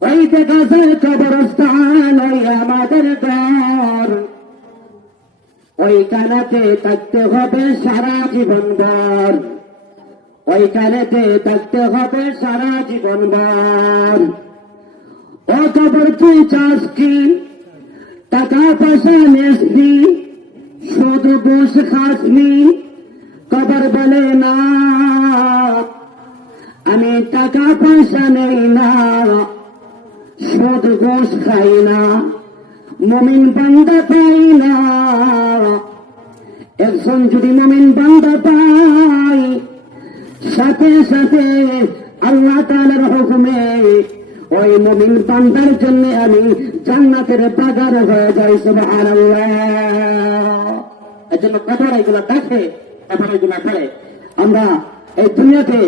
ওই দেখা যায় কবরস্থান, ওই আমাদের ঘর, ওইখানেতে থাকতে হবে সারা জীবন ভর, ওইখানেতে থাকতে হবে সারা জীবন ভর। ও কবর তুই চাস কি টাকা পয়সা নেসনি, শুধু ঘুষ খাসনি? কবর বলে না, আমি টাকা পয়সা নেই না, শুধু ঘুষ খাই না, মুমিন বান্দা পাই না। একজন যদি মুমিন বান্দা পাই, সাথে সাথে আল্লাহ তাআলার হুকুমে ওই মুমিন বান্দার জন্য আমি জান্নাতের বাগান হয়ে যাই। সুবহানাল্লাহ। এজন্য কবর এগুলো দেখে, কবর এগুলো করে। আমরা এই দুনিয়াতে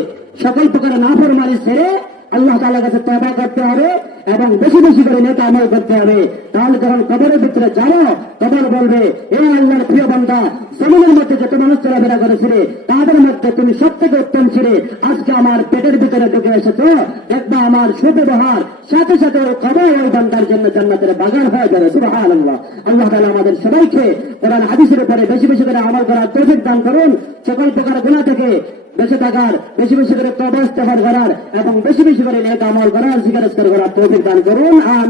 সকল প্রকারের নাফরমানি ছেড়ে আল্লাহ তাআলার কাছে তওবা করতে হবে এবং বেশি বেশি করে নেক আমল করতে হবে। তাহলে যখন কবরের ভিতরে যাবো, কবর বলবে, এ আল্লাহর প্রিয় বান্দা, জমিনের মধ্যে যত মানুষ চলাফেরা করেছিলে তাদের মধ্যে তুমি সব থেকে উত্তম ছিলে। আজকে আমার পেটের ভিতরে ঢুকে এসেছ, দেখবা আমার সুব্যবহার, সাথে সাথে কবর ওই বান্দার জন্য জান্নাতের বাগান হয়ে যাবে। সুবহানাল্লাহ। আল্লাহ তাআলা আমাদের সবাইকে কোরআন হাদিসের উপরে বেশি বেশি করে আমল করার তৌফিক দান করুন। সকল প্রকার গুনাহ থেকে বেঁচে থাকার, বেশি বেশি করে তওবা ইস্তেগফার করার এবং বেশি বেশি করে নেক আমল করার, জিকির আজকার করার তৌফিক দান করুন। আমিন।